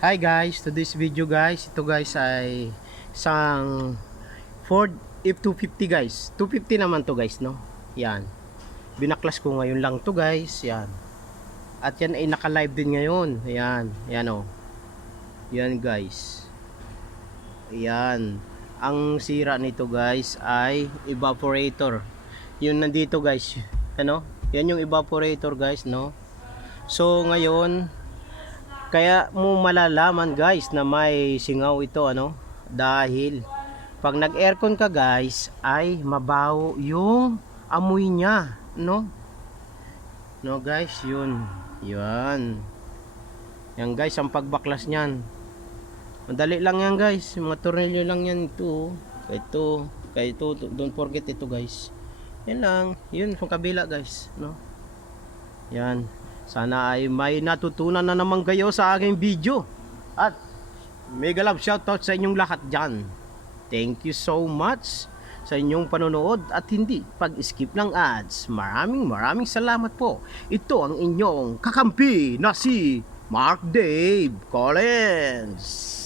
Hi guys, to this video guys, ito guys ay isang Ford F250 guys. 250 naman to guys, no? Yan. Binaklas ko ngayon lang to guys, yan. At yan ay naka-live din ngayon. Ayan, yan oh. Yan guys. Ayan. Ang sira nito guys ay evaporator. Yun nandito guys. Ano? Yan yung evaporator guys, no? So ngayon kaya mo malalaman guys na may singaw ito ano dahil pag nag-aircon ka guys ay mabaho yung amoy niya, no? No guys, yun. Yan. Yan guys ang pagbaklas niyan. Madali lang yan guys. Mga tornilyo lang yan ito. Ito, don't forget ito guys. Yan lang. Yun sa kabila guys, no? Yan. Sana ay may natutunan na naman kayo sa aking video. At mega love shoutout sa inyong lahat dyan. Thank you so much sa inyong panonood at hindi pag-skip ng ads. Maraming salamat po. Ito ang inyong kakampi na si Mark Dave Collins.